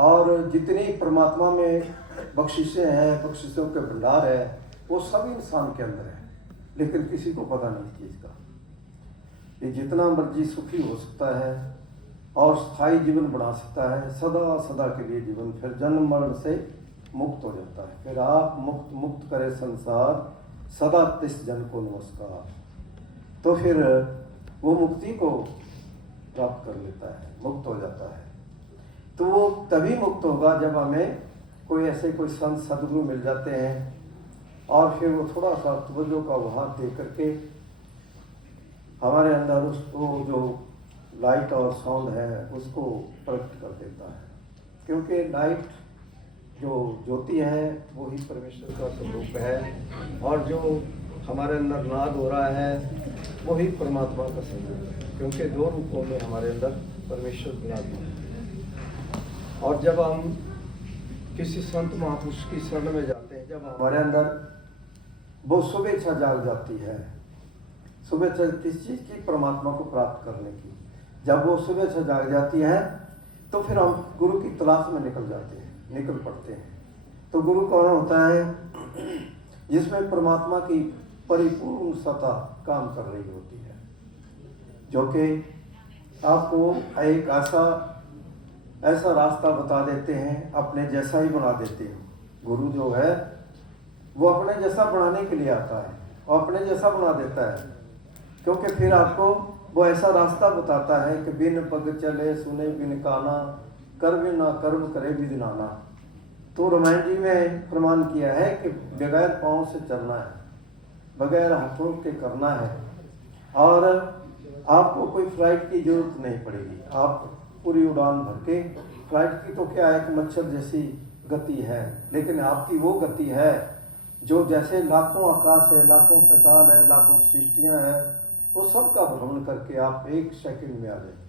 और जितनी परमात्मा में बख्शिशें हैं, बख्शिशों के भंडार है, वो सब इंसान के अंदर है, लेकिन किसी को पता नहीं इस चीज़ का। ये जितना मर्जी सुखी हो सकता है और स्थायी जीवन बना सकता है, सदा सदा के लिए जीवन, फिर जन्म मरण से मुक्त हो जाता है। फिर आप मुक्त मुक्त करे संसार, सदा तिस जन को नमस्कार। तो फिर वो मुक्ति को प्राप्त कर लेता है, मुक्त हो जाता है। तो वो तभी मुक्त होगा जब हमें कोई ऐसे कोई संत सदगुरु मिल जाते हैं और फिर वो थोड़ा सा तवज्जो का उभार दे करके हमारे अंदर उसको जो लाइट और साउंड है उसको प्रकट कर देता है। क्योंकि लाइट जो ज्योति है वो ही परमेश्वर का स्वरूप है, और जो हमारे अंदर नाद हो रहा है वो ही परमात्मा का स्वरूप है। क्योंकि दो रूपों में हमारे अंदर परमेश्वर विराजमान है। और जब हम किसी संत महापुरुष की शरण में जाते हैं, जब हमारे अंदर वो शुभेच्छा जाग जाती है, शुभेच्छा किस चीज़ की? परमात्मा को प्राप्त करने की। जब वो शुभेच्छा जाग जाती है तो फिर हम गुरु की तलाश में निकल जाते हैं, निकल पड़ते हैं। तो गुरु कौन होता है? जिसमें परमात्मा की परिपूर्ण सत्ता काम कर रही होती है, जो कि आपको एक ऐसा रास्ता बता देते हैं, अपने जैसा ही बना देते हैं। गुरु जो है वो अपने जैसा बनाने के लिए आता है और अपने जैसा बना देता है। क्योंकि फिर आपको वो ऐसा रास्ता बताता है कि बिन पग चले सुने बिन काना, कर बिना कर्म करे बिन नाना। तो रामायण जी में प्रमाण किया है कि बगैर पाँव से चलना है, बगैर हाथों के करना है, और आपको कोई फ्लाइट की जरूरत नहीं पड़ेगी। आप पूरी उड़ान भर के, फ्लाइट की तो क्या है कि मच्छर जैसी गति है, लेकिन आपकी वो गति है जो जैसे लाखों आकाश है, लाखों पाताल है, लाखों सृष्टियाँ हैं, वो सब का भ्रमण करके आप एक सेकंड में आ जाएंगे।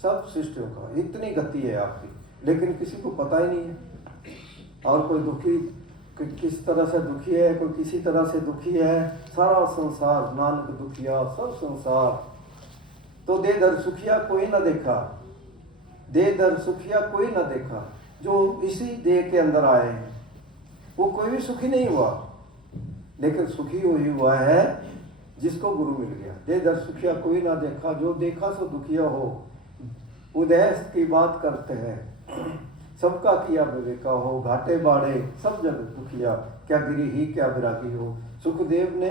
सब सृष्टियों का इतनी गति है आपकी, लेकिन किसी को पता ही नहीं है। और कोई दुखी किस तरह से दुखी है, कोई किसी तरह से दुखी है, सारा संसार नानक दुखिया सब संसार। तो दे दर सुखिया कोई ना देखा, दे दर सुखिया कोई ना देखा। जो इसी देह के अंदर आए हैं वो कोई भी सुखी नहीं हुआ, लेकिन सुखी वही हुआ है जिसको गुरु मिल गया। दे दर सुखिया कोई ना देखा, जो देखा सो दुखिया हो। उदय की बात करते हैं, सबका किया विवेका हो, घाटे बाड़े सब जग दुखिया, क्या गिरी ही क्या विरागी हो। सुखदेव ने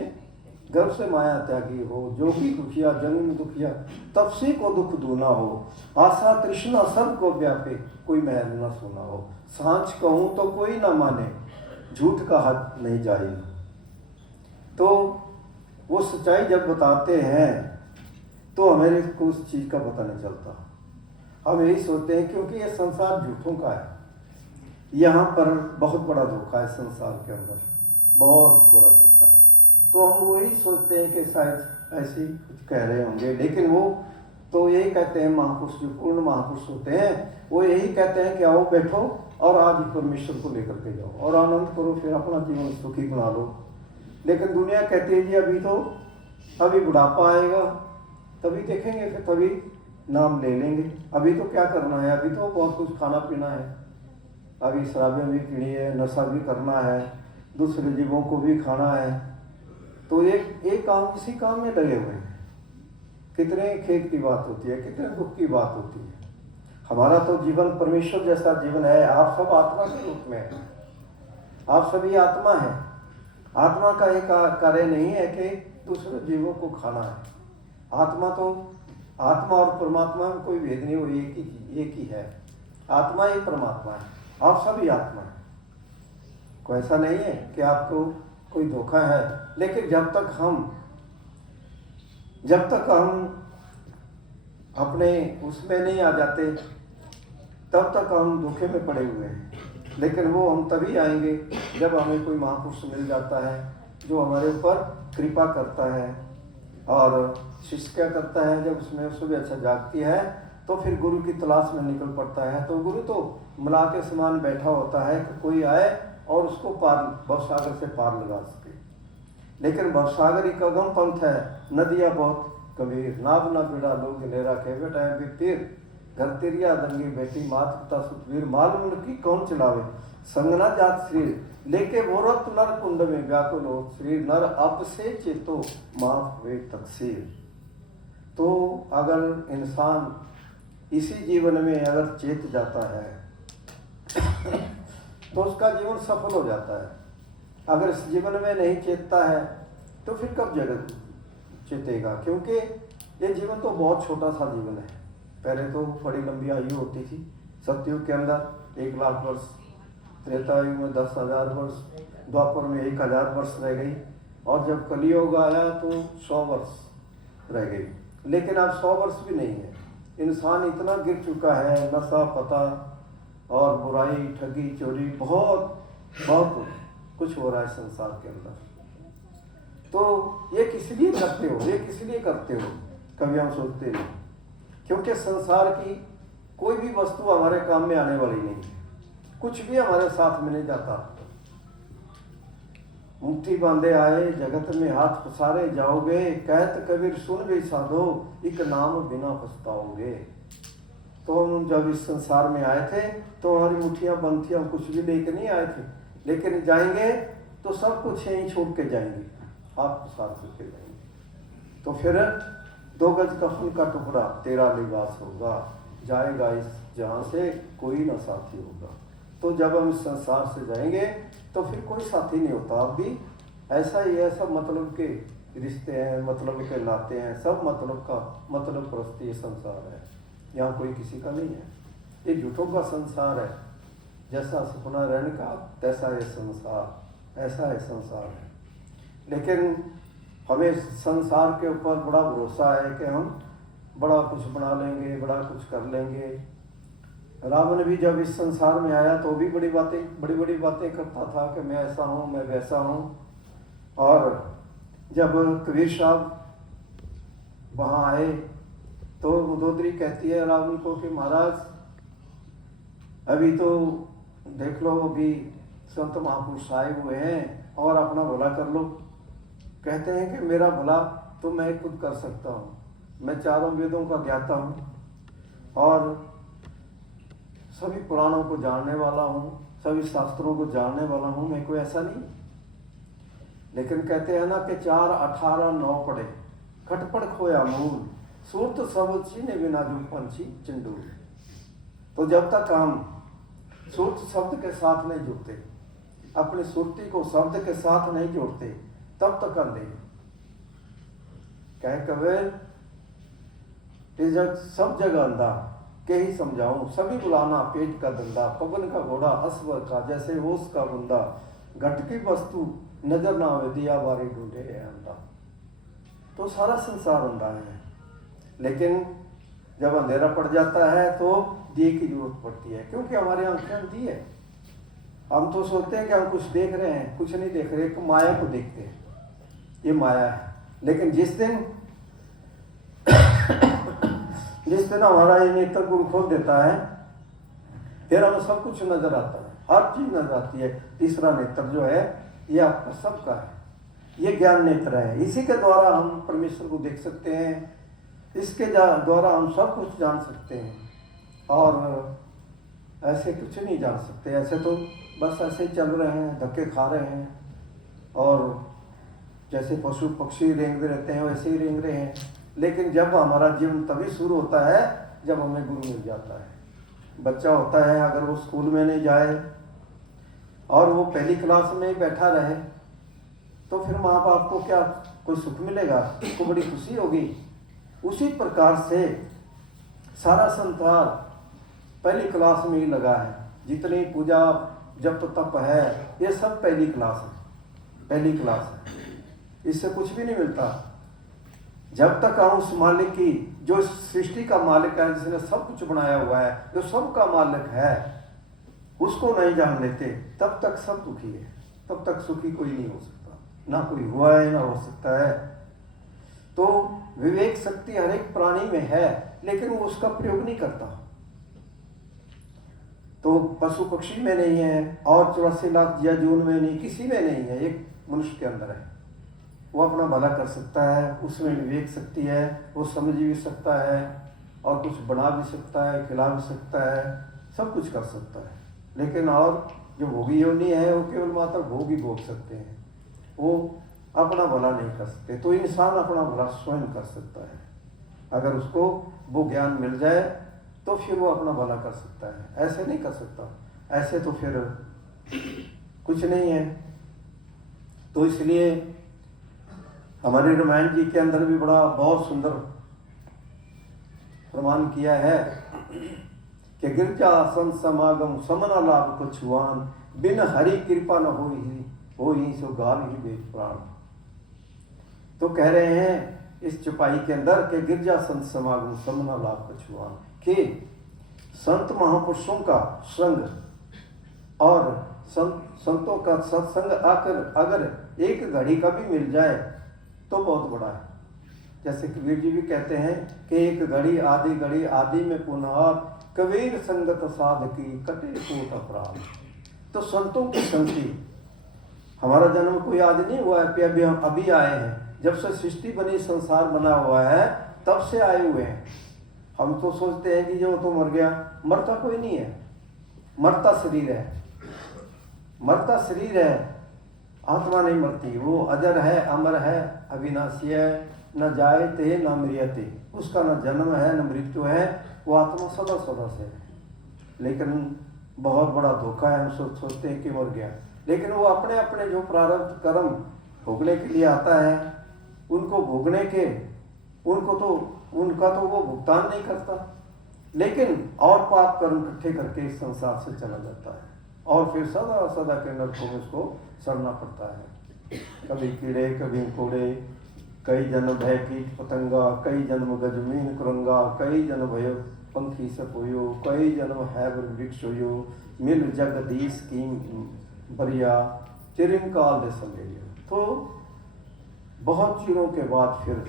गर्भ से माया त्यागी हो, जो भी दुखिया जन्म दुखिया, तब से को दुख दूना हो। आशा तृष्णा सब को व्यापे, कोई महल न सुना हो। सांच कहूँ तो कोई ना माने, झूठ का हाथ नहीं जाए। तो वो सच्चाई जब बताते हैं तो हमें को उस चीज़ का पता नहीं चलता। हम यही सोचते हैं क्योंकि ये संसार झूठों का है। यहाँ पर बहुत बड़ा धोखा है, संसार के अंदर बहुत बड़ा धोखा है। तो हम वही सोचते हैं कि शायद ऐसे कुछ कह रहे होंगे, लेकिन वो तो यही कहते हैं, महापुरुष जो पूर्ण महापुरुष होते हैं वो यही कहते हैं कि आओ बैठो और आज परमेश्वर को लेकर के जाओ और आनंद करो, फिर अपना जीवन सुखी बना लो। लेकिन दुनिया कहती है जी अभी बुढ़ापा आएगा तभी देखेंगे, फिर तभी नाम ले लेंगे। अभी तो क्या करना है, अभी तो बहुत कुछ खाना पीना है, अभी शराबें भी पीनी है, नशा भी करना है, दूसरे जीवों को भी खाना है। तो एक काम इसी काम में लगे हुए हैं। कितने खेद की बात होती है, कितने दुख की बात होती है। हमारा तो जीवन परमेश्वर जैसा जीवन है। आप सब आत्मा के रूप में हैं, आप सभी आत्मा हैं। आत्मा का एक कार्य नहीं है कि दूसरे जीवों को खाना है। आत्मा और परमात्मा में कोई भेद नहीं, वो एक ही है। आत्मा ही परमात्मा है, आप सभी आत्मा है। कोई ऐसा नहीं है कि आपको कोई धोखा है। लेकिन जब तक हम अपने उसमें नहीं आ जाते तब तक हम धोखे में पड़े हुए हैं। लेकिन वो हम तभी आएंगे जब हमें कोई महापुरुष मिल जाता है जो हमारे ऊपर कृपा करता है। और शिष्य क्या करता है, जब उसमें शुभेच्छा जागती है तो फिर गुरु की तलाश में निकल पड़ता है। तो गुरु तो मला के समान बैठा होता है कि कोई आए और उसको भवसागर से पार लगा सके। लेकिन भवसागर एक अगम पंथ है, नदियाँ बहुत गंभीर, नाव ना बिड़ा लोग लेरा के बेटा भी फिर घर तेरिया दंगी बेटी मात पिता सुतवीर माल मुल्क की कौन चलावे संगना जात शरीर लेके वोरत नर कुंड में व्याकुल हो शरीर नर अब से चेतो माफ वे तकसीर। तो अगर इंसान इसी जीवन में अगर चेत जाता है तो उसका जीवन सफल हो जाता है। अगर इस जीवन में नहीं चेतता है तो फिर कब जगत चेतेगा, क्योंकि ये जीवन तो बहुत छोटा सा जीवन है। पहले तो बड़ी लंबी आयु होती थी, सतयुग के अंदर 1 लाख वर्ष, त्रेता युग में 10,000 वर्ष, द्वापर में 1,000 वर्ष रह गई, और जब कलियुग आया तो 100 वर्ष रह गई। लेकिन अब 100 वर्ष भी नहीं है। इंसान इतना गिर चुका है, नशा पता और बुराई ठगी चोरी बहुत बहुत कुछ हो रहा है संसार के अंदर। तो ये किस लिए करते हो, ये किस लिए करते हो, कभी हम सोचते नहीं। क्योंकि संसार की कोई भी वस्तु हमारे काम में आने वाली नहीं है, कुछ भी हमारे साथ में नहीं जाता। मुट्ठी बांधे आए जगत में हाथ पसारे जाओगे, कहत कबीर सुन भी साधो एक नाम बिना पछताओगे। तो हम जब इस संसार में आए थे तो हमारी मुट्ठियां बंद थी, हम कुछ भी लेके नहीं आए थे, लेकिन जाएंगे तो सब कुछ यहीं छोड़ के जाएंगे, हाथ पसार करके जाएंगे। तो फिर 2 गज कफन का टुकड़ा तेरा लिबास होगा, जाएगा इस जहां से कोई ना साथी होगा। तो जब हम इस संसार से जाएंगे तो फिर कोई साथी नहीं होता। अब भी ऐसा ही है, सब मतलब के रिश्ते हैं, मतलब के नाते हैं, सब मतलब का मतलब परस्ती संसार है। यहाँ कोई किसी का नहीं है, ये झूठों का संसार है। जैसा सपना रहने का तैसा ये संसार, ऐसा है संसार है। लेकिन हमें संसार के ऊपर बड़ा भरोसा है कि हम बड़ा कुछ बना लेंगे, बड़ा कुछ कर लेंगे। रावण भी जब इस संसार में आया तो भी बड़ी बड़ी बातें करता था कि मैं ऐसा हूँ, मैं वैसा हूँ। और जब कबीर साहब वहाँ आए तो मुदोदरी कहती है रावण को कि महाराज अभी तो देख लो, अभी संत महापुरुष आए हुए हैं और अपना भला कर लो। कहते हैं कि मेरा भला तो मैं खुद कर सकता हूँ, मैं 4 वेदों का ज्ञाता हूँ और सभी पुराणों को जानने वाला हूँ, सभी शास्त्रों को जानने वाला हूँ, मैं कोई ऐसा नहीं। लेकिन कहते हैं ना कि 4, 18, 9 पढ़े खटपड़ खोया मूल सूरत सब छीने बिना जो पंछी चिंडूल। तो जब तक हम सूरत शब्द के साथ नहीं जुड़ते, अपनी सुरती को शब्द के साथ नहीं जोड़ते, तब तक अंधे। कहे कबीर सब जगह अंधा के ही समझाऊं, सभी बुलाना पेट का धंधा, पवन का घोड़ा असवर का जैसे होश का बुंदा, घट की वस्तु नजर ना आवे दिया बारी ढूंढे है अंधा। तो सारा संसार अंधा है। लेकिन जब अंधेरा पड़ जाता है तो दिए की जरूरत पड़ती है, क्योंकि हमारी आंखें अंधी है। हम तो सोचते हैं कि हम कुछ देख रहे हैं, कुछ नहीं देख रहे, एक माया को देखते हैं, ये माया है। लेकिन जिस दिन हमारा ये नेत्र गुरु खोल देता है, फिर हमें सब कुछ नजर आता है, हर चीज नजर आती है। तीसरा नेत्र जो है ये आपका सबका है, ये ज्ञान नेत्र है। इसी के द्वारा हम परमेश्वर को देख सकते हैं, इसके द्वारा हम सब कुछ जान सकते हैं। और ऐसे कुछ नहीं जान सकते, ऐसे तो बस ऐसे ही चल रहे हैं, धक्के खा रहे हैं, और जैसे पशु पक्षी रेंगते रहते हैं वैसे ही रेंग रहे हैं। लेकिन जब हमारा जीवन तभी शुरू होता है जब हमें गुरु मिल जाता है। बच्चा होता है, अगर वो स्कूल में नहीं जाए और वो पहली क्लास में ही बैठा रहे तो फिर माँ बाप को क्या कोई सुख मिलेगा, उसको बड़ी खुशी होगी। उसी प्रकार से सारा संसार पहली क्लास में ही लगा है। जितनी पूजा जप तप है ये सब पहली क्लास है, पहली क्लास है, इससे कुछ भी नहीं मिलता। जब तक हम उस मालिक की, जो सृष्टि का मालिक है, जिसने सब कुछ बनाया हुआ है, जो सबका मालिक है, उसको नहीं जान लेते तब तक सब दुखी है, तब तक सुखी कोई नहीं हो सकता, ना कोई हुआ है ना हो सकता है। तो विवेक शक्ति हर एक प्राणी में है, लेकिन वो उसका प्रयोग नहीं करता। तो पशु पक्षी में नहीं है और 84 लाख जिया जून में नहीं, किसी में नहीं है, एक मनुष्य के अंदर है। वो अपना भला कर सकता है, उसमें विवेक शक्ति है, वो समझ भी सकता है और कुछ बना भी सकता है, खिला भी सकता है, सब कुछ कर सकता है। लेकिन और जो भोगी योनि है वो केवल मात्र भोग ही भोग सकते हैं, वो अपना भला नहीं कर सकते। तो इंसान अपना भला स्वयं कर सकता है, अगर उसको वो ज्ञान मिल जाए तो फिर वो अपना भला कर सकता है। ऐसे नहीं कर सकता, ऐसे तो फिर कुछ नहीं है। तो इसलिए हमारे रामायण जी के अंदर भी बड़ा बहुत सुंदर प्रमाण किया है कि गिरजा सन समागम समना लाभ को छुआन, बिन हरि कृपा न हो ही सो गाल ही वेद प्राण। तो कह रहे हैं इस चौपाई के अंदर कि गिरजा संत समागम समना लाभ को छुआन, कि संत महापुरुषों का संग और संतों का सत्संग आकर अगर एक घड़ी का भी मिल जाए तो बहुत बड़ा है। जैसे कबीर जी भी कहते हैं कि एक घड़ी आदि में पुनः कबीर संगत साध की कटे कोट अपराध। तो संतों की संगति, हमारा जन्म कोई आज नहीं हुआ है, अभी हम अभी आए हैं। जब से सृष्टि बनी, संसार बना हुआ है, तब से आए हुए हैं। हम तो सोचते हैं कि जो तो मर गया, मरता कोई नहीं है, मरता शरीर है, मरता शरीर है, आत्मा नहीं मरती। वो अजर है, अमर है, अविनाशी है, न जायते न मृत्यते, उसका न जन्म है न मृत्यु है, वो आत्मा सदा सदा से है। लेकिन बहुत बड़ा धोखा है, हम सोचते हैं कि मर गया, लेकिन वो अपने अपने जो प्रारब्ध कर्म भोगने के लिए आता है, उनको भोगने के उनका तो वो भुगतान नहीं करता, लेकिन और पाप कर्म इकट्ठे करके इस संसार से चला जाता है और फिर सदा सदा के नरकों में उसको सड़ना पड़ता है। कभी कीड़े, कभी कोड़े, कई जन्म भय कीट पतंगा, कई जन्म गजमीन कुरंगा, कई जन्म भयो पंखी सपोयो, कई जन्म है वृक्ष होयो, मिल जगदीश की बरिया चिरिम काल दे समेरिया। तो बहुत चीरों के बाद फिर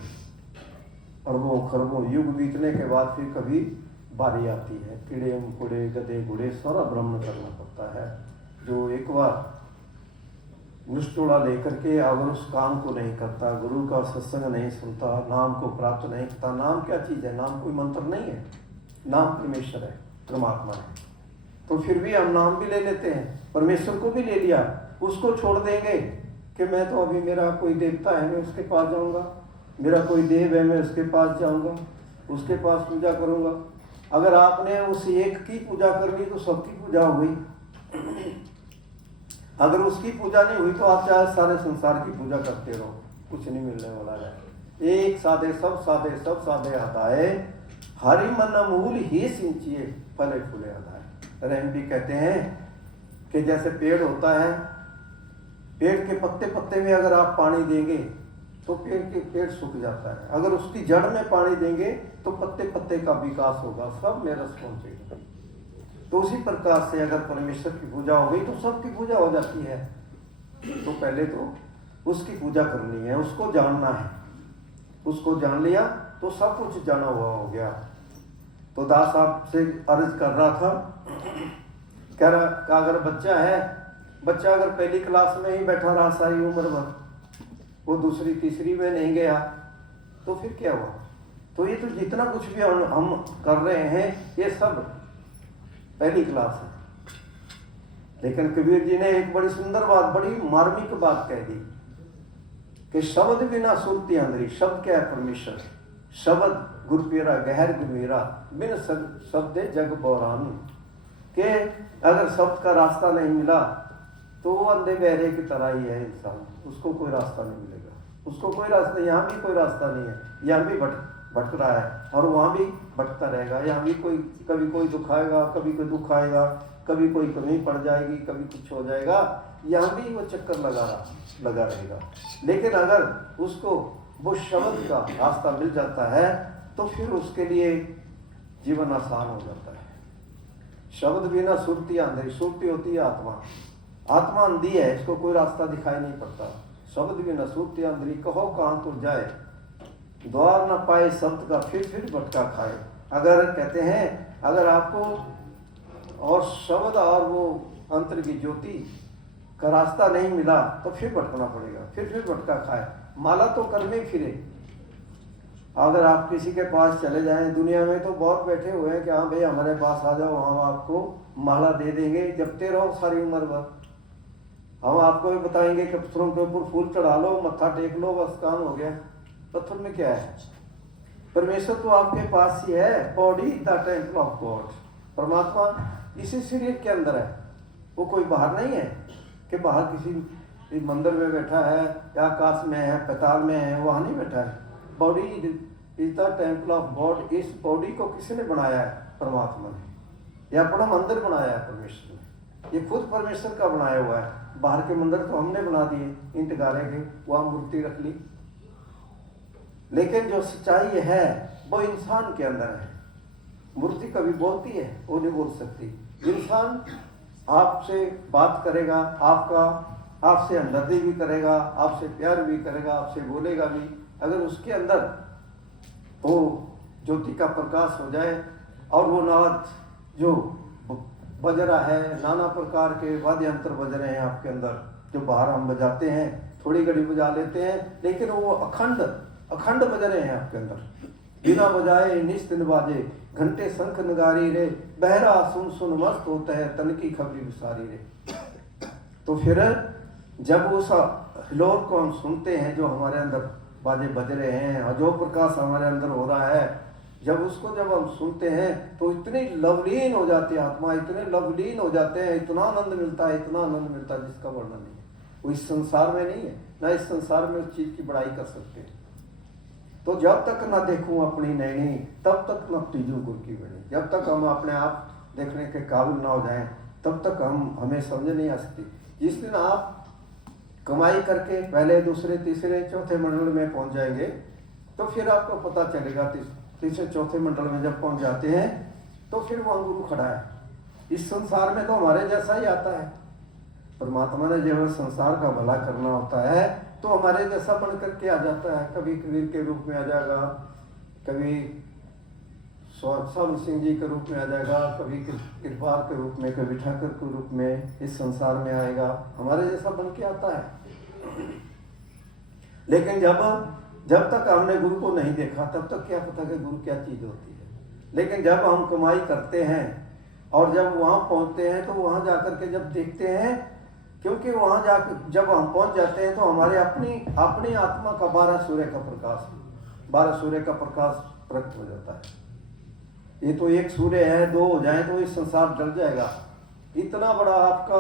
अरबों खरबों युग बीतने के बाद फिर कभी बारी आती है। कीड़े मकोड़े गधे घोड़े सारा भ्रमण करना पड़ता है। जो एक बार निष्ठुरा लेकर के अगर उस काम को नहीं करता, गुरु का सत्संग नहीं सुनता, नाम को प्राप्त नहीं करता। नाम क्या चीज़ है? नाम कोई मंत्र नहीं है, नाम परमेश्वर है, परमात्मा है। तो फिर भी हम नाम भी ले लेते हैं, परमेश्वर को भी ले लिया, उसको छोड़ देंगे कि मैं तो अभी मेरा कोई देवता है मैं उसके पास जाऊंगा, मेरा कोई देव है मैं उसके पास जाऊंगा, उसके पास पूजा करूंगा। अगर आपने उस एक की पूजा कर ली तो सबकी पूजा हो गई। अगर उसकी पूजा नहीं हुई तो आप चाहे सारे संसार की पूजा करते रहो, कुछ नहीं मिलने वाला है। एक साधे सब साधे, सब साधे हटाए, हरि मन मूल ही सिंचिए, फले फूले हटाए। रहम भी कहते हैं कि जैसे पेड़ होता है, पेड़ के पत्ते पत्ते में अगर आप पानी देंगे तो पेड़ सूख जाता है, अगर उसकी जड़ में पानी देंगे तो पत्ते पत्ते का विकास होगा, सब में रस पहुंचेगा। तो उसी प्रकार से अगर परमेश्वर की पूजा हो गई तो सबकी पूजा हो जाती है। तो पहले तो उसकी पूजा करनी है, उसको जानना है, उसको जान लिया तो सब कुछ जाना हुआ हो गया। तो दास आपसे अर्ज कर रहा था, कह रहा अगर बच्चा है, बच्चा अगर पहली क्लास में ही बैठा रहा सारी उम्र भर, वो दूसरी तीसरी में नहीं गया तो फिर क्या हुआ? तो ये तो जितना कुछ भी हम कर रहे हैं ये सब पहली क्लास है। लेकिन कबीर जी ने एक बड़ी सुंदर बात, बड़ी मार्मिक बात कह दी कि शब्द बिना सुरती अंदरी। शब्द क्या है? परमेश्वर। शब्द गुरपेरा गहर गुमेरा, बिन शब्द जग पौरान। के अगर शब्द का रास्ता नहीं मिला तो वो अंधे बहरे की तरह ही है इंसान, उसको कोई रास्ता नहीं मिलेगा, उसको कोई रास्ता, यहाँ भी कोई रास्ता नहीं है, यहाँ भी भटक रहा है और वहाँ भी भटकता रहेगा। यहाँ भी कोई कभी कोई दुख आएगा, कभी कोई दुख आएगा, कभी कोई कमी पड़ जाएगी, कभी कुछ हो जाएगा, यहाँ भी वो चक्कर लगा रहेगा। लेकिन अगर उसको वो शब्द का रास्ता मिल जाता है तो फिर उसके लिए जीवन आसान हो जाता है। शब्द बिना सुरती अंधेरी, सुरती होती है आत्मा, आत्मा अंधी है, इसको कोई रास्ता दिखाई नहीं पड़ता। शब्द बिना सुरती अंधेरी, कहो कहाँ तो जाए, द्वार न पाए शब्द का फिर भटका खाए। अगर कहते हैं अगर आपको और शब्द और वो अंतर की ज्योति का रास्ता नहीं मिला तो फिर भटकना पड़ेगा, फिर भटका खाए। माला तो कर में फिरे, अगर आप किसी के पास चले जाएं, दुनिया में तो बहुत बैठे हुए हैं कि हाँ भाई हमारे पास आ जाओ, हम आपको माला दे देंगे, जपते रहो सारी उम्र भर। हम आपको भी बताएंगे कि पत्थरों के ऊपर फूल चढ़ा लो, मत्था टेक लो, बस काम हो गया। पत्थर में क्या है? परमेश्वर तो आपके पास ही है। Body the temple of God. परमात्मा इसी शरीर के अंदर है, वो कोई बाहर नहीं है कि बाहर किसी मंदिर में बैठा है या आकाश में है, पताल में है, वहाँ नहीं बैठा है। Body is the temple of God. इस बॉडी को किसने बनाया है? परमात्मा ने। यह अपना मंदिर बनाया है परमेश्वर ने, ये खुद परमेश्वर का बनाया हुआ है। बाहर के मंदिर तो हमने बना दिए, ईंट गारे के, वहाँ मूर्ति रख ली। लेकिन जो सच्चाई है वो इंसान के अंदर है। मूर्ति कभी बोलती है? वो नहीं बोल सकती। इंसान आपसे बात करेगा, आपसे हमदर्दी भी करेगा, आपसे प्यार भी करेगा, आपसे बोलेगा भी। अगर उसके अंदर वो ज्योति का प्रकाश हो जाए और वो नाद जो बज रहा है, नाना प्रकार के वाद्य यंत्र बज रहे हैं आपके अंदर, जो बाहर हम बजाते हैं, थोड़ी घड़ी बजा लेते हैं, लेकिन वो अखंड बज रहे हैं आपके अंदर। बिना बजाए निस दिन बाजे, घंटे शंख नगारी रे, बहरा सुन सुन मस्त होता है, तन की खबरी विसारी रे। तो फिर जब उस हिलोर को हम सुनते हैं, जो हमारे अंदर बाजे बज रहे हैं, जो प्रकाश हमारे अंदर हो रहा है, जब हम सुनते हैं तो इतनी लवलीन हो जाती है आत्मा, इतने लवलीन हो जाते हैं, इतना आनंद मिलता है, इतना आनंद मिलता है जिसका वर्णन नहीं है। वो इस संसार में नहीं है, ना इस संसार में उस चीज़ की बड़ाई कर सकते हैं। तो जब तक ना देखूं अपनी नैनी, तब तक न तीजू गुर की बनी। जब तक हम अपने आप देखने के काबिल ना हो जाएं, तब तक हमें समझ नहीं आ सकती। जिस दिन आप कमाई करके पहले, दूसरे, तीसरे, चौथे मंडल में पहुंच जाएंगे, तो फिर आपको पता चलेगा। तीसरे चौथे मंडल में जब पहुंच जाते हैं तो फिर वहाँ गुरु खड़ा है। इस संसार में तो हमारे जैसा ही आता है। परमात्मा ने जब संसार का भला करना होता है तो हमारे जैसा बन करके आ जाता है। कभी कबीर के रूप में आ जाएगा, कभी स्वामी सिंह जी के रूप में आ जाएगा, कभी कृपाल के रूप में, कभी ठाकुर के रूप में इस संसार में आएगा, हमारे जैसा बन के आता है। लेकिन जब तक हमने गुरु को नहीं देखा, तब तक क्या पता कि गुरु क्या चीज़ होती है। लेकिन जब हम कमाई करते हैं और जब वहाँ पहुँचते हैं, तो वहाँ जाकर के जब देखते हैं, क्योंकि वहाँ जाकर जब हम पहुँच जाते हैं तो हमारे अपनी आत्मा का 12 सूर्य का प्रकाश प्रकट हो जाता है। ये तो एक सूर्य है, 2 हो जाए तो ये संसार जल जाएगा, इतना बड़ा आपका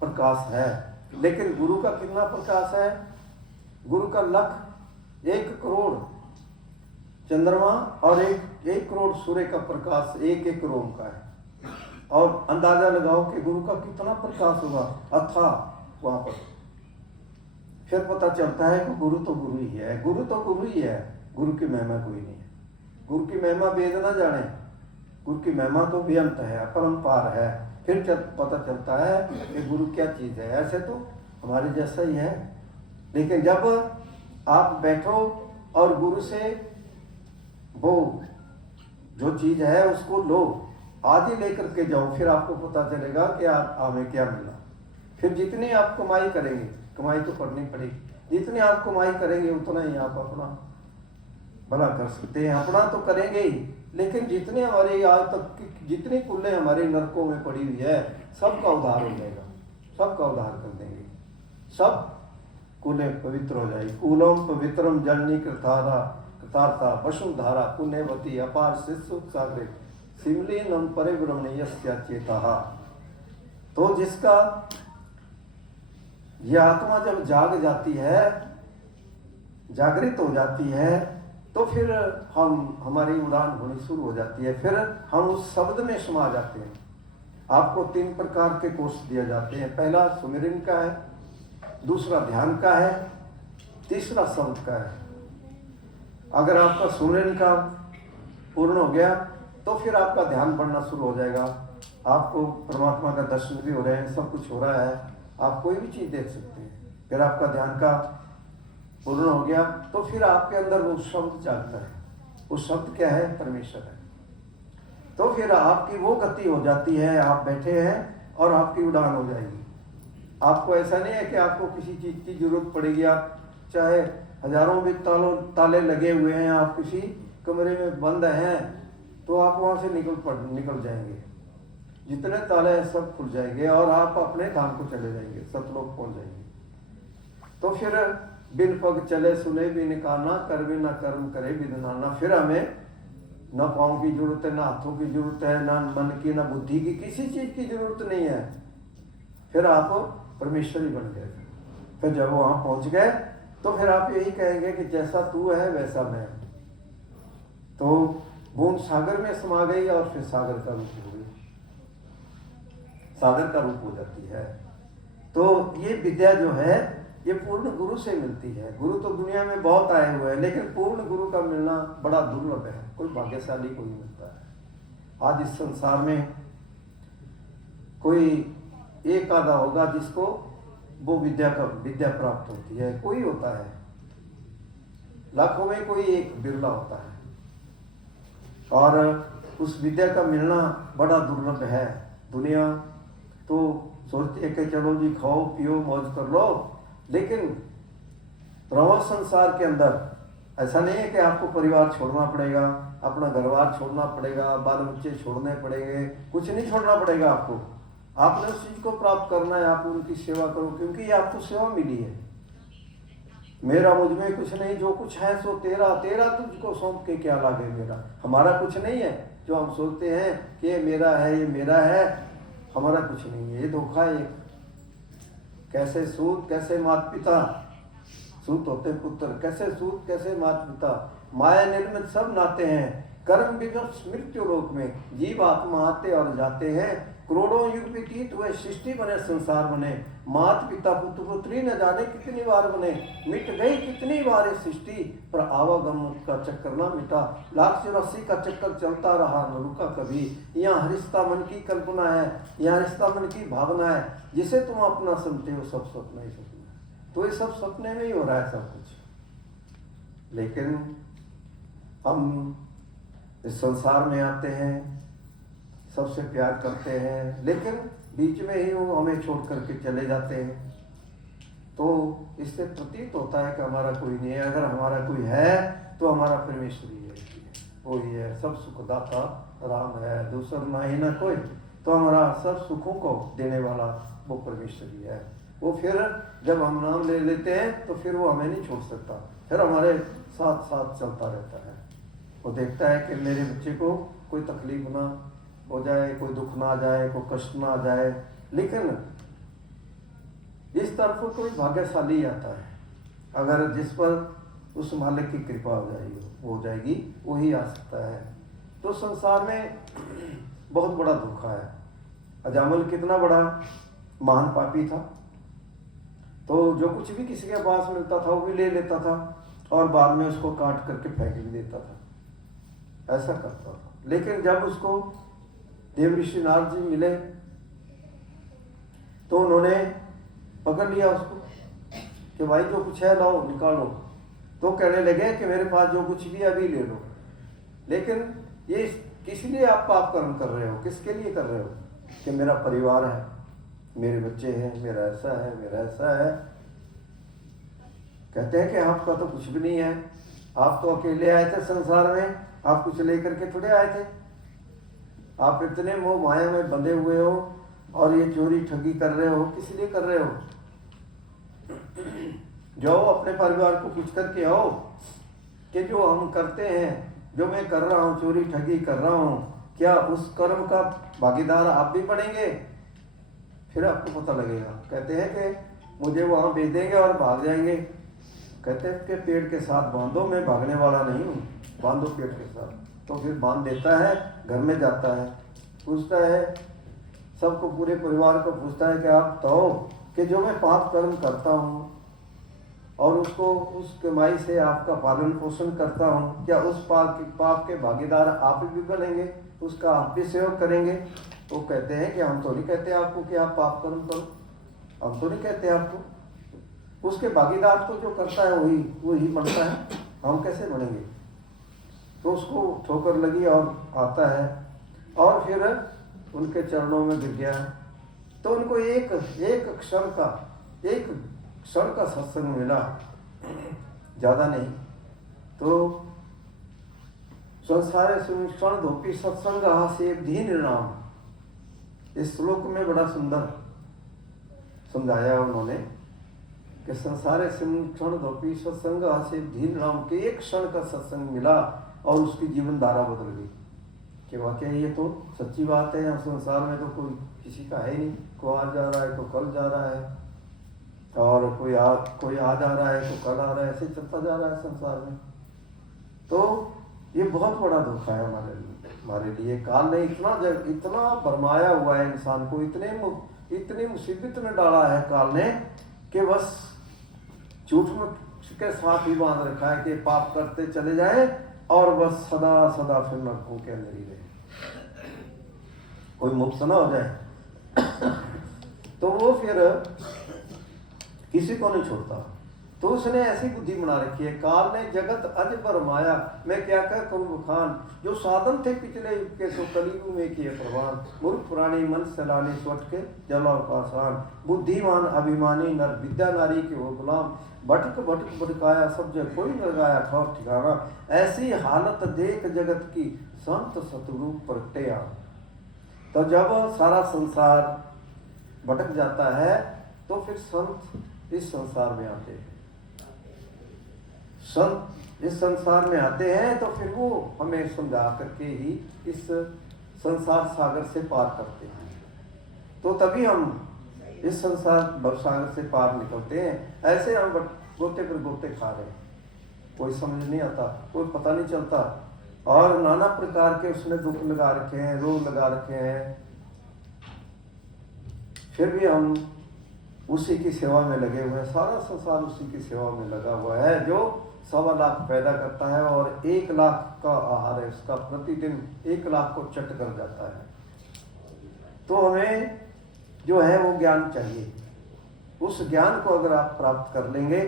प्रकाश है। लेकिन गुरु का कितना प्रकाश है? गुरु का 1 करोड़ चंद्रमा और 1 करोड़ सूर्य का प्रकाश एक रोम का है। और अंदाजा लगाओ कि गुरु का कितना प्रकाश होगा अथाह वहां पर। फिर पता चलता है कि गुरु तो गुरु ही है, गुरु तो गुरु ही है, गुरु की महिमा कोई नहीं है। गुरु की महिमा वेद ना जाने, गुरु की महिमा तो बेअंत है, अपरंपार है। फिर पता चलता है कि गुरु क्या चीज़ है। ऐसे तो हमारे जैसा ही है, लेकिन जब आप बैठो और गुरु से वो जो चीज़ है उसको लो, आज ही लेकर के जाओ, फिर आपको पता चलेगा कि हमें क्या मिला। फिर जितनी आप कमाई करेंगे, कमाई तो करनी पड़ेगी, जितनी आप कमाई करेंगे उतना ही आप अपना भला कर सकते हैं। अपना तो करेंगे ही, लेकिन जितने हमारे आज तक की जितनी कुल्लें हमारे नरकों में पड़ी हुई है, सबका उद्धार हो जाएगा, सबका उद्धार कर देंगे, सब कुलें पवित्र हो जाएगी। कूलम पवित्रम जननी कृतार्था वसुधारा पुण्यवती अपार शिशु सागरे सिमलीनम परिभ्रमणीयस्य चेतः। तो जिसका यह आत्मा जब जाग जाती है, जागृत हो जाती है, तो फिर हमारी उड़ान होनी शुरू हो जाती है। फिर हम उस शब्द में समा जाते हैं। आपको 3 प्रकार के कोर्स दिए जाते हैं। पहला सुमिरन का है, दूसरा ध्यान का है, तीसरा शब्द का है। अगर आपका सुमिरन का पूर्ण हो गया तो फिर आपका ध्यान बढ़ना शुरू हो जाएगा। आपको परमात्मा का दर्शन भी हो रहे हैं, सब कुछ हो रहा है, आप कोई भी चीज़ देख सकते हैं। फिर आपका ध्यान का पूर्ण हो गया तो फिर आपके अंदर वो शब्द जागता है। वो शब्द क्या है? परमेश्वर है। तो फिर आपकी वो गति हो जाती है, आप बैठे हैं और आपकी उड़ान हो जाएगी। आपको ऐसा नहीं है कि आपको किसी चीज़ की जरूरत पड़ेगी। आप चाहे हजारों भी ताले लगे हुए हैं, आप किसी कमरे में बंद हैं तो आप वहाँ से निकल जाएंगे। जितने ताले हैं सब खुल जाएंगे और आप अपने धाम को चले जाएंगे, सतलोक पहुँच जाएंगे। तो फिर बिन पग चले सुने भी निकालना, कर भी ना कर्म करे भी नाना। फिर हमें ना पाँव की जरूरत है, ना हाथों की जरूरत है, ना मन की, ना बुद्धि की, किसी चीज की जरूरत नहीं है। फिर आप परमेश्वर ही बन गए। फिर जब वहां पहुंच गए तो फिर आप यही कहेंगे कि जैसा तू है वैसा मैं। तो बूंद सागर में समा गई और फिर सागर का रूप हो गई, सागर का रूप हो जाती है। तो ये विद्या जो है ये पूर्ण गुरु से मिलती है। गुरु तो दुनिया में बहुत आए हुए हैं, लेकिन पूर्ण गुरु का मिलना बड़ा दुर्लभ है, कोई भाग्यशाली को ही मिलता है। आज इस संसार में कोई एक आधा होगा जिसको वो विद्या प्राप्त होती है, कोई होता है, लाखों में कोई एक बिरला होता है। और उस विद्या का मिलना बड़ा दुर्लभ है। दुनिया तो सोचती है कि चलो जी खाओ पियो मौज कर लो, लेकिन रहो संसार के अंदर। ऐसा नहीं है कि आपको परिवार छोड़ना पड़ेगा, अपना घरबार छोड़ना पड़ेगा, बाल बच्चे छोड़ने पड़ेंगे, कुछ नहीं छोड़ना पड़ेगा आपको। आपने उस चीज को प्राप्त करना है, आप उनकी सेवा करो, क्योंकि ये आपको सेवा मिली है। मेरा मुझ में कुछ नहीं, जो कुछ है सो तेरा, तेरा तुझको सौंप के क्या लागे मेरा। हमारा कुछ नहीं है जो हम सोचते हैं कि ये मेरा है, ये मेरा है, हमारा कुछ नहीं है, ये धोखा है। कैसे सूत कैसे माता पिता, सूत होते पुत्र, कैसे सूत कैसे माता पिता, माया निर्मित सब नाते हैं। कर्म विगत मृत्यु लोक में जीव आत्मा आते और जाते हैं। करोड़ों युग व्यतीत हुए, सृष्टि बने संसार बने, मात पिता पुत्र पुत्री न जाने कितनी बार बने। मिट गई कितनी बार ये सृष्टि, पर आवागम का चक्कर ना मिटा। 184 का चक्कर चलता रहा न रुका कभी। यहाँ रिश्ता मन की कल्पना है, यहाँ रिश्ता मन की भावना है, जिसे तुम अपना समझते हो सब सपना ही सपना है। तो ये सब सपने में ही हो रहा है सब कुछ। लेकिन हम इस संसार में आते हैं, सबसे प्यार करते हैं, लेकिन बीच में ही वो हमें छोड़ करके चले जाते हैं। तो इससे प्रतीत होता है कि हमारा कोई नहीं है। अगर हमारा कोई है तो हमारा परमेश्वर ही है, वो ही है, सब सुखदाता राम है, दूसरा ना ही ना कोई। तो हमारा सब सुखों को देने वाला वो परमेश्वर ही है। वो फिर जब हम नाम ले लेते हैं तो फिर वो हमें नहीं छोड़ सकता, फिर हमारे साथ साथ चलता रहता है। वो देखता है कि मेरे बच्चे को कोई तकलीफ ना हो जाए, कोई दुख ना आ जाए, कोई कष्ट ना आ जाए। लेकिन इस तरफ कोई भाग्यशाली आता है, अगर जिस पर उस मालिक की कृपा हो जाएगी वही आ सकता है। तो संसार में बहुत बड़ा धोखा है। अजामल कितना बड़ा महान पापी था, तो जो कुछ भी किसी के पास मिलता था वो भी ले लेता था और बाद में उसको काट करके फेंक भी देता था, ऐसा करता था। लेकिन जब उसको देव ऋषि नारद जी मिले तो उन्होंने पकड़ लिया उसको कि भाई जो कुछ है लाओ निकालो। तो कहने लगे कि मेरे पास जो कुछ भी अभी ले लो, लेकिन ये किस लिए आप पाप कर्म कर रहे हो, किसके लिए कर रहे हो? कि मेरा परिवार है, मेरे बच्चे हैं, मेरा ऐसा है, मेरा ऐसा है। कहते हैं कि आपका तो कुछ भी नहीं है, आप तो अकेले आए थे संसार में, आप कुछ लेकर के थोड़े आए थे। आप इतने मोह माया में बंधे हुए हो और ये चोरी ठगी कर रहे हो, किस लिए कर रहे हो? जाओ अपने परिवार को पूछ करके आओ कि जो हम करते हैं, जो मैं कर रहा हूँ, चोरी ठगी कर रहा हूँ, क्या उस कर्म का भागीदार आप भी बनेंगे? फिर आपको पता लगेगा। कहते हैं कि मुझे वहाँ भेज देंगे और भाग जाएंगे। कहते हैं कि पेड़ के साथ बांधो, मैं भागने वाला नहीं हूँ, बांधो पेड़ के साथ। तो फिर बांध देता है, घर में जाता है, पूछता है सबको, पूरे परिवार को पूछता है कि आप तो कि जो मैं पाप कर्म करता हूँ और उसको उस कमाई से आपका पालन पोषण करता हूँ, क्या उस पाप के भागीदार आप भी बनेंगे, उसका आप भी सहयोग करेंगे? तो कहते हैं कि हम तो नहीं कहते आपको कि आप पाप कर्म करो, हम तो नहीं कहते आपको, उसके भागीदार तो जो करता है वही बनता है, हम कैसे बनेंगे? तो उसको ठोकर लगी और आता है और फिर उनके चरणों में गिर गया। तो उनको एक क्षण का सत्संग मिला, ज़्यादा नहीं। तो संसारे क्षण धोपी सत्संग हास्य दीन नाम, इस श्लोक में बड़ा सुंदर समझाया उन्होंने कि संसारे क्षण धोपी सत्संग हास्य दीन नाम के एक क्षण का सत्संग मिला और उसकी जीवन धारा बदल गई। कि वाकई ये तो सच्ची बात है। यहाँ संसार में तो कोई किसी का है ही नहीं, कोई आज जा रहा है तो कल जा रहा है, और कोई आ जा रहा है तो कल आ रहा है, ऐसे चलता जा रहा है संसार में। तो ये बहुत बड़ा धोखा है हमारे लिए। काल ने इतना भरमाया हुआ है इंसान को, इतनी मुसीबत में डाला है काल ने कि बस झूठ के साथ ही बांध रखा है कि पाप करते चले जाए और बस सदा सदा फिर नरकों के अंदर ही रहे, कोई मुक्त ना हो जाए। तो वो फिर किसी को नहीं छोड़ता। तो उसने ऐसी बुद्धि बना रखी है, काल ने जगत अज भरमाया, मैं क्या क्या करूं बखान, जो साधन थे पिछले युग के सो कलयुग में किए प्रवान, मूर्ख पुरानी मन सलाने स्वट के जल और पाषाण, बुद्धिमान अभिमानी नर विद्या नारी के वो गुलाम, भटक भटक भटकाया सब जग कोई न लगाया ठौर ठिकाना, ऐसी हालत देख जगत की संत सतगुरु प्रगटे आ। तो जब सारा संसार भटक जाता है तो फिर संत इस संसार में आते हैं। संत इस संसार में आते हैं तो फिर वो हमें समझा करके ही इस संसार सागर से पार करते हैं। तो तभी हम इस संसार भवसागर से पार निकलते हैं। ऐसे हम गोते पर गोते खा रहे हैं, कोई समझ नहीं आता, कोई पता नहीं चलता, और नाना प्रकार के उसने दुख लगा रखे हैं, रोग लगा रखे हैं, फिर भी हम उसी की सेवा में लगे हुए हैं। सारा संसार उसी की सेवा में लगा हुआ है जो 1.25 लाख पैदा करता है और 1 लाख का आहार है उसका, प्रतिदिन 1 लाख को चट कर जाता है। तो हमें जो है वो ज्ञान चाहिए। उस ज्ञान को अगर आप प्राप्त कर लेंगे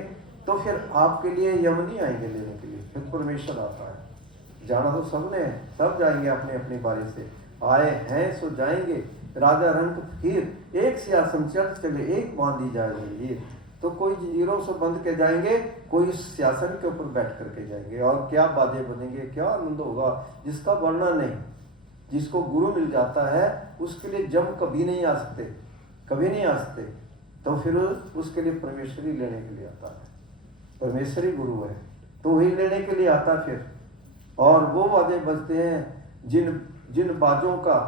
तो फिर आपके लिए यम नहीं आएंगे लेने के लिए, फिर परमेश्वर आता है। जाना तो सबने है, सब जाएंगे अपनी अपनी बारी से, आए हैं सो जाएंगे। राजा रंग फकीर एक सियासन चढ़ चले, एक बांधी जाए जंजीर। तो कोई जंजीरों से बंध के जाएंगे, कोई उस सियासन के ऊपर बैठ करके जाएंगे, और क्या बातें बनेंगे, क्या आनंद होगा जिसका वर्णन नहीं। जिसको गुरु मिल जाता है उसके लिए जम कभी नहीं आ सकते, कभी नहीं आ सकते। तो फिर उसके लिए परमेश्वर ही लेने के लिए आता है, परमेश्वर ही गुरु है, तो वही लेने के लिए आता फिर। और वो बाजे बजते हैं जिन बाजों का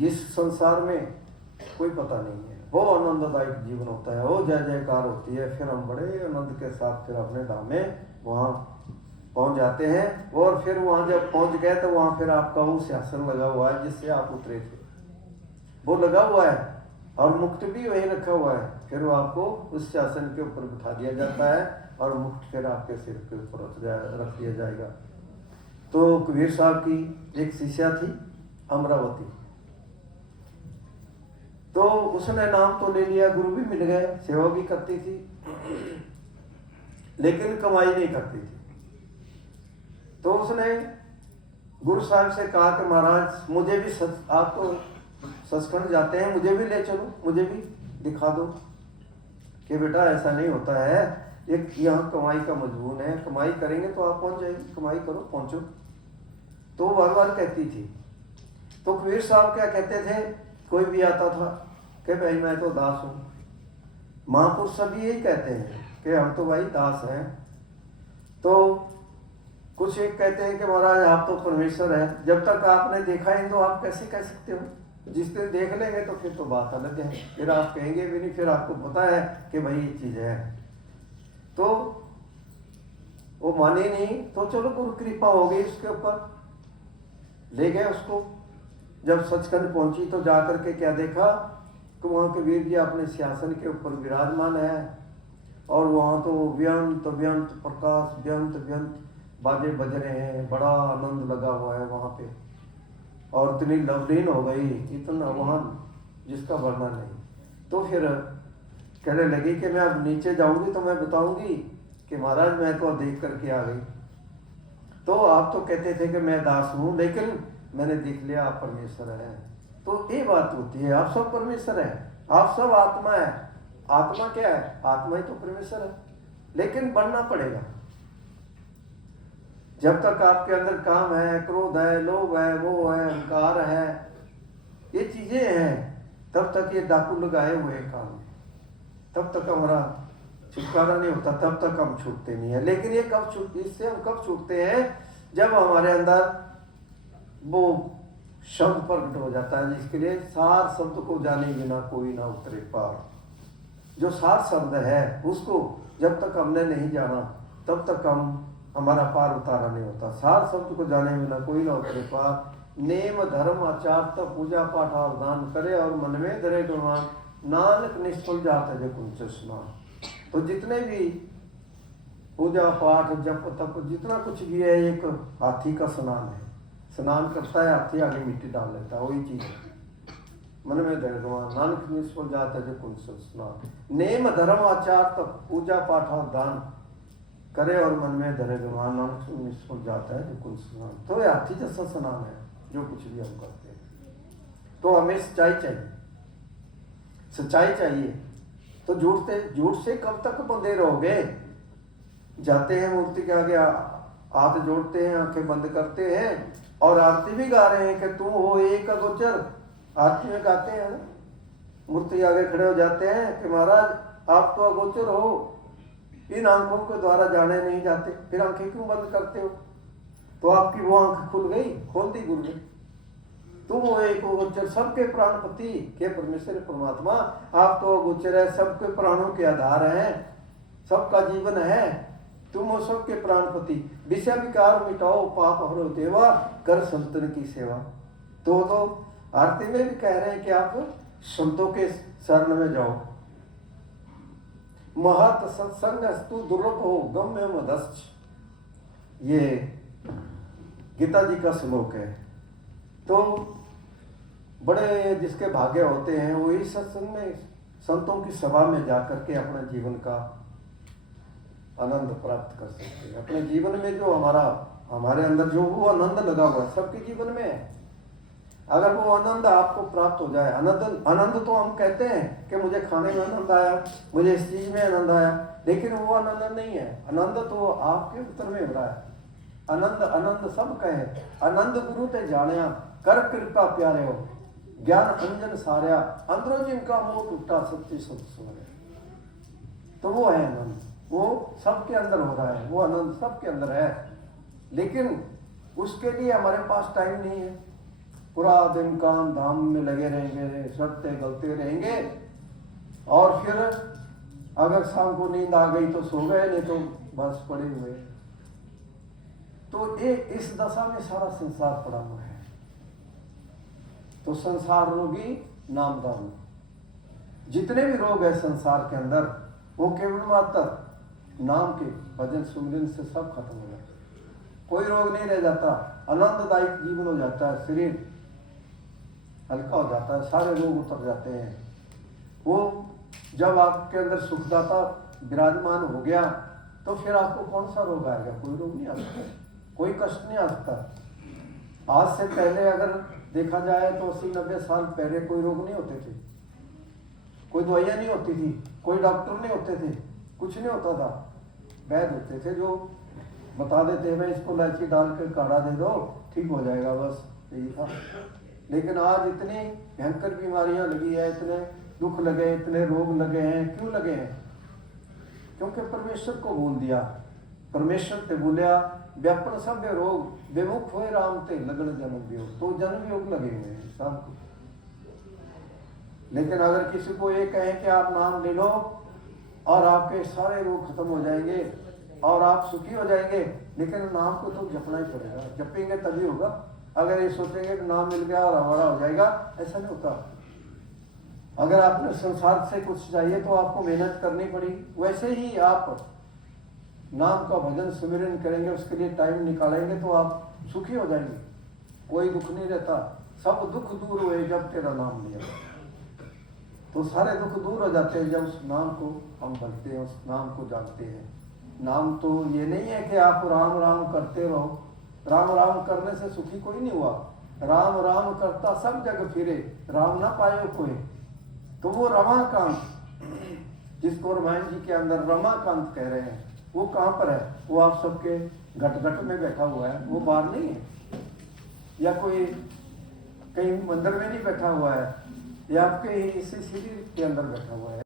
इस संसार में कोई पता नहीं है। वो आनंददायक जीवन होता है, वो जय जयकार होती है। फिर हम बड़े आनंद के साथ फिर अपने धाम में वहाँ पहुँच जाते हैं। और फिर वहाँ जब पहुँच गए तो वहाँ फिर आपका वो सिंहासन लगा हुआ है जिससे आप उतरे थे, वो लगा हुआ है, और मुक्त भी वहीं रखा हुआ है। फिर वो आपको उस सिंहासन के ऊपर बिठा दिया जाता है और मुक्त फिर आपके सिर के ऊपर रख दिया जाएगा। तो कबीर साहब की एक शिष्या थी अमरावती, तो उसने नाम तो ले लिया, गुरु भी मिल गए, सेवा भी करती थी, लेकिन कमाई नहीं करती थी। तो उसने गुरु साहब से कहा कि महाराज मुझे भी आप तो सचखंड जाते हैं, मुझे भी ले चलो, मुझे भी दिखा दो। कि बेटा ऐसा नहीं होता है, एक यहाँ कमाई का मजबूर है, कमाई करेंगे तो आप पहुंच जाएंगे, कमाई करो पहुंचो। तो बार बार कहती थी। तो कबीर साहब क्या कहते थे, कोई भी आता था कि भाई मैं तो दास हूँ। महापुरुष सभी यही कहते हैं कि हम तो भाई दास हैं। तो कुछ एक कहते हैं कि महाराज आप तो परमेश्वर है, जब तक आपने देखा ही तो आप कैसे कह सकते हो, जिस दिन देख लेंगे तो फिर तो बात अलग है, फिर आप कहेंगे भी नहीं, फिर आपको पता है कि भाई ये चीज़ है। तो वो माने नहीं, तो चलो गुरु कृपा हो गई उसके ऊपर, ले गए उसको। जब सचखंड पहुंची तो जाकर के क्या देखा कि वहाँ कबीर जी अपने सिंहासन के ऊपर विराजमान है, और वहाँ तो व्यंत व्यंत प्रकाश व्यंत व्यंत बाजे बज रहे हैं, बड़ा आनंद लगा हुआ है वहाँ पे, और इतनी लवलीन हो गई, इतना वहाँ जिसका वर्णन नहीं। तो फिर कहने लगी कि मैं अब नीचे जाऊंगी तो मैं बताऊंगी कि महाराज मैं तो देख करके आ गई। तो आप तो कहते थे कि मैं दास हूँ, लेकिन मैंने देख लिया आप परमेश्वर हैं। तो ये बात होती है, आप सब परमेश्वर हैं, आप सब आत्मा है। आत्मा क्या है? आत्मा ही तो परमेश्वर है। लेकिन बढ़ना पड़ेगा। जब तक आपके अंदर काम है, क्रोध है, लोभ है, मोह है, अहंकार है, ये चीजें हैं, तब तक ये डाकू लगाए हुए हैं काम, तब तक हमारा छुटकारा नहीं होता, तब तक हम छूटते नहीं है। लेकिन ये कब छूट, इससे हम कब छूटते हैं? जब हमारे अंदर वो शब्द प्रकट हो जाता है, जिसके लिए सार शब्द को जाने बिना कोई ना उतरे पार। जो सार शब्द है उसको जब तक हमने नहीं जाना तब तक हमारा पार उतारा नहीं होता। सार शब्द को जाने बिना कोई ना उतरे पार। नेम धर्म आचार तब पूजा पाठ और दान करे और मन में धरे गुमान, नानक निष्फल जाता है कुंच स्नान। तो जितने भी पूजा पाठ जप तप जितना कुछ भी है, एक हाथी का स्नान है। स्नान करता है हाथी, आगे मिट्टी डाल लेता है, वही चीज है। मन में धरे गुमान, नानक निष्फल जाता है कुंच स्नान। नेम धर्म आचार तब पूजा पाठ और दान करे और मन में धरे गुमान, नानक निष्फल जाता है कुंच स्नान। तो ये हाथी जैसा स्नान है जो कुछ भी हम करते हैं। तो हमें सच्चाई चाहिए, सच्चाई चाहिए। तो झूठ से कब तक बंधे रहोगे? जाते हैं मूर्ति के आगे, हाथ जोड़ते हैं, आंखें बंद करते हैं और आरती भी गा रहे हैं कि तुम हो एक अगोचर। आरती में गाते हैं ना, मूर्ति आगे खड़े हो जाते हैं कि महाराज आप तो अगोचर हो, इन आंखों के द्वारा जाने नहीं जाते, फिर आंखें क्यों बंद करते हो? तो आपकी वो आंख खुल गई, खोल दी गुरु ने। तुम वो एक अगोचर, सबके प्राणपति के परमेश्वर परमात्मा, आप तो अगोचर है, सबके प्राणों के आधार हैं, सबका जीवन है, तुम हो सबके प्राणपति। विषय विकार मिटाओ पाप हरो देवा, कर संतन की सेवा। तो आरती में भी कह रहे हैं कि आप संतों के शरण में जाओ। महत सत्संग अस्तु दुर्लभ हो गम्य मदश्च, ये गीता जी का श्लोक है। तो बड़े जिसके भाग्य होते हैं वो इस सत्संग में, संतों की सभा में जाकर के अपने जीवन का आनंद प्राप्त कर सकते हैं। अपने जीवन में जो हमारे अंदर जो वो आनंद लगा हुआ है, सबके जीवन में है। अगर वो आनंद आपको प्राप्त हो जाए, आनंद तो हम कहते हैं कि मुझे खाने में आनंद आया, मुझे इस चीज में आनंद आया, लेकिन वो आनंद नहीं है। आनंद तो आपके उत्तर में हो रहा है। आनंद सब कहे, आनंद गुरु ते जानिया, कर कृपा प्यारे हो, ज्ञान अंजन सारिया, अंदरों जिनका मोह टूटा सच्ची सब सोरे। तो वो है आनंद, वो सबके अंदर हो रहा है, वो आनंद सबके अंदर है। लेकिन उसके लिए हमारे पास टाइम नहीं है। पूरा दिन काम धाम में लगे रहेंगे, सड़ते गलते रहेंगे, और फिर अगर शाम को नींद आ गई तो सो गए, नहीं तो बस पड़े हुए। तो ये इस दशा में सारा संसार पड़ा हुआ है। तो संसार रोगी नामदान, जितने भी रोग है संसार के अंदर, वो केवल मात्र नाम के भजन सुमिरन से सब खत्म हो जाता है। कोई रोग नहीं रह जाता, आनंददायक जीवन हो जाता है, शरीर हल्का हो जाता है, सारे रोग उतर जाते हैं। वो जब आपके अंदर सुखदाता विराजमान हो गया तो फिर आपको कौन सा रोग आएगा? कोई रोग नहीं आ सकता, कोई कष्ट नहीं आ सकता। आज से पहले अगर देखा जाए तो 80-90 साल पहले कोई रोग नहीं होते थे, कोई दवाइयाँ नहीं होती थी, कोई डॉक्टर नहीं होते थे, कुछ नहीं होता था। वैद्य होते थे जो बता देते हैं इसको इलायची डाल कर काढ़ा दे दो ठीक हो जाएगा, बस यही था। लेकिन आज इतनी भयंकर बीमारियां लगी है, इतने दुख लगे, इतने रोग लगे हैं। क्यों लगे हैं? क्योंकि परमेश्वर को भूल दिया। परमेश्वर से बोलिया व्यापन सब रोग विमुख हुए राम ते लगन जन्म योग, तो जन्म योग लगे हुए हैं सबको। लेकिन अगर किसी को ये कहें कि आप नाम ले लो और आपके सारे रोग खत्म हो जाएंगे और आप सुखी हो जाएंगे, लेकिन नाम को तो जपना ही पड़ेगा, जपेंगे तभी होगा। अगर ये सोचेंगे कि नाम मिल गया और हमारा हो जाएगा, ऐसा नहीं होता। अगर आपने संसार से कुछ चाहिए तो आपको मेहनत करनी पड़ेगी। वैसे ही आप नाम का भजन सुमिरन करेंगे, उसके लिए टाइम निकालेंगे तो आप सुखी हो जाएंगे। कोई दुख नहीं रहता, सब दुख दूर हुए जब तेरा नाम लिया। तो सारे दुख दूर हो जाते हैं जब उस नाम को हम भजते हैं, उस नाम को जानते हैं। नाम तो ये नहीं है कि आप राम राम करते रहो, राम राम करने से सुखी कोई नहीं हुआ। राम राम करता सब जग फिरे, राम ना पाए कोई। तो वो रमाकांत जिसको रामायण जी के अंदर रमाकांत कह रहे हैं, वो कहाँ पर है? वो आप सबके घट घट में बैठा हुआ है, वो बाहर नहीं है, या कोई कहीं मंदिर में नहीं बैठा हुआ है, या आपके इसी शरीर के अंदर बैठा हुआ है।